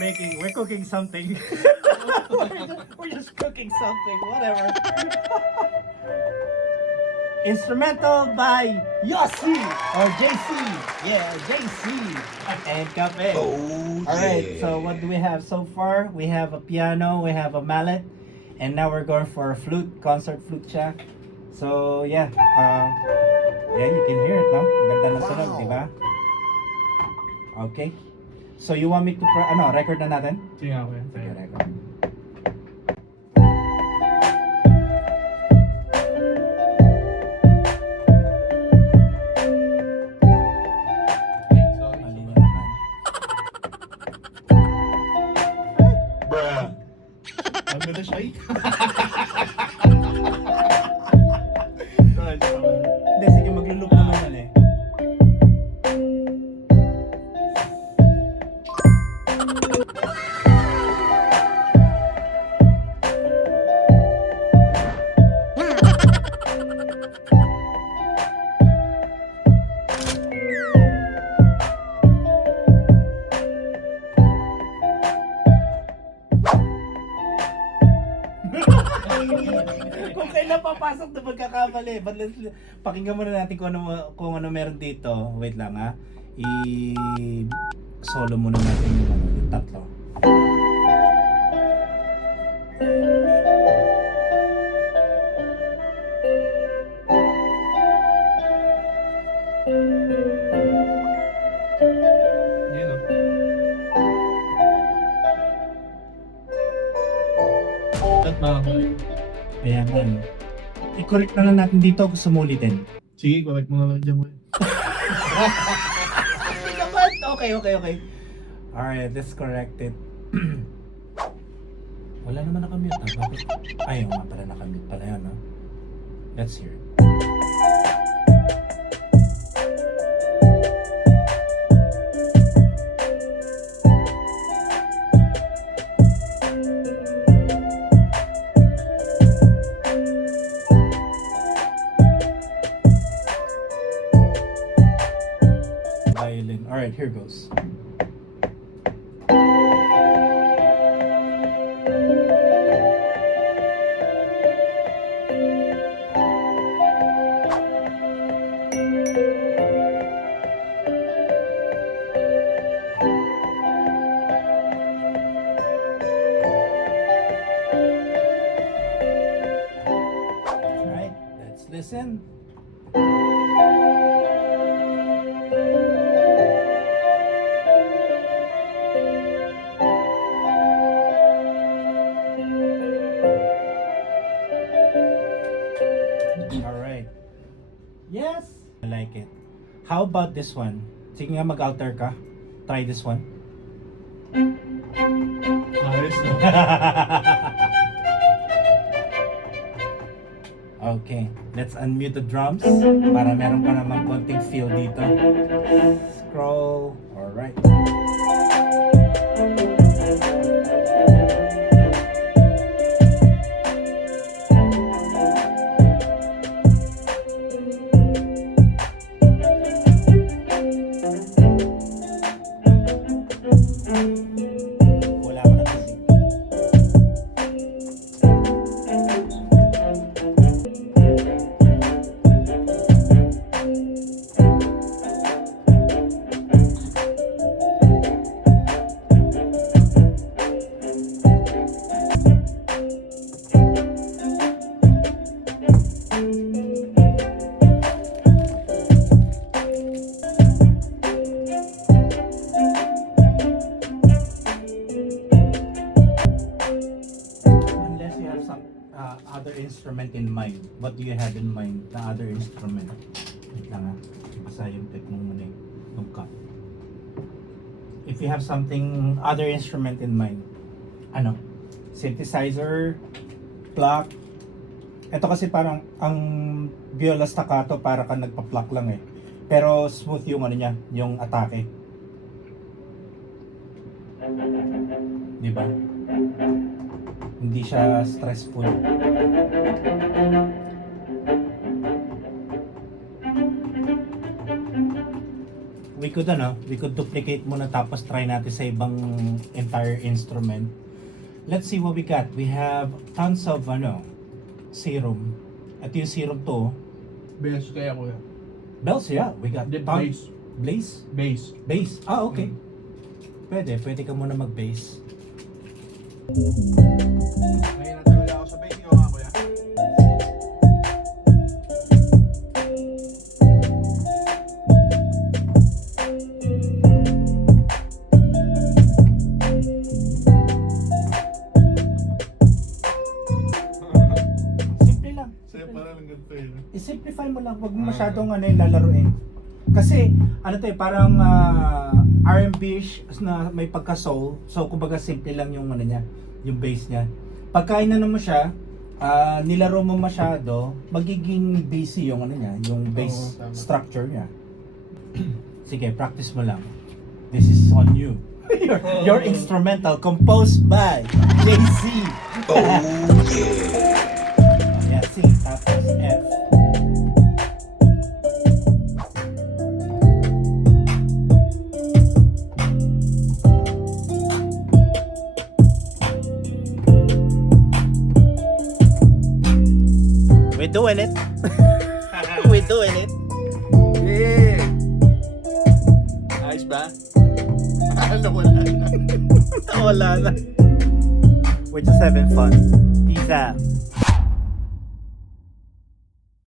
we're cooking something. we're just cooking something, whatever. Instrumental by Yossi or JC. Yeah, JC and Cafe. Oh, Alright, so what do we have so far? We have a piano, we have a mallet, and now we're going for a flute, concert flute siya. So yeah, you can hear it, no? Ganda ng tunog, Wow. di ba? Okay. So you want me to, record na natin? Sige ako yan. Sige, record. Sorry. Mali na naman. bruh. Ano na siya eh? Hindi, sige, maglulup naman yan eh. Kung kailan papasok na magkakamali, pakinggan muna natin kung ano meron dito. Wait lang ha. I-solo muna natin yung tatlo. Yun o. At makakalik. Ayan nga. I-correct na lang natin dito kung sumulitin. Sige, correct mo na lang dyan mo eh. Okay. Alright, let's correct it. Wala naman nakamute na. Bakit? Ayaw nga pala nakamute pala yan, no? Let's hear it. Violin. Alright, here goes. Alright, let's listen. Alright. Yes! I like it. How about this one? Sige nga mag-alter ka. Try this one. Ayos na. Okay, let's unmute the drums para meron pa naman konting feel dito. Scroll. Alright. Wala ko na kasi. Unless you have some other instrument in mind. What do you have in mind na other instrument? Wait lang ha. Basta yung tip mong muna yung cup. If you have something, other instrument in mind, ano? Synthesizer, pluck. Ito kasi parang ang viola staccato para ka nagpa-pluck lang eh. Pero smooth yung ano niya, yung atake. Di ba? Hindi siya stressful. We we could duplicate muna tapos try natin sa ibang entire instrument. Let's see what we got. We have tons of serum. Ito yung serum to. Best kaya kuya. Bells, yeah. We got The tons. Blaze? Base. Bass. Ah, okay. Pwede ka muna mag-bass. Ngayon na talaga ako sa base. Ikaw nga kuya. Simple lang. Sa'yo pala lang ganito yun. I-simplify mo lang, wag mo masyadong lalaruin. Kasi parang R&B-ish na may pagka-soul. So kumbaga simple lang yung niya, yung bass niya. Pagka inano mo siya, nilaro mo masyado, magiging busy yung niya, yung bass Oo, tama. structure niya. Sige, practice mo lang. This is on you. your instrumental composed by JC. Oh yeah. Yeah, C tapos F. We're doing it. We're doing it. Yeah! Ayos ba? Wala na. Wala na. We're just having fun. Peace out.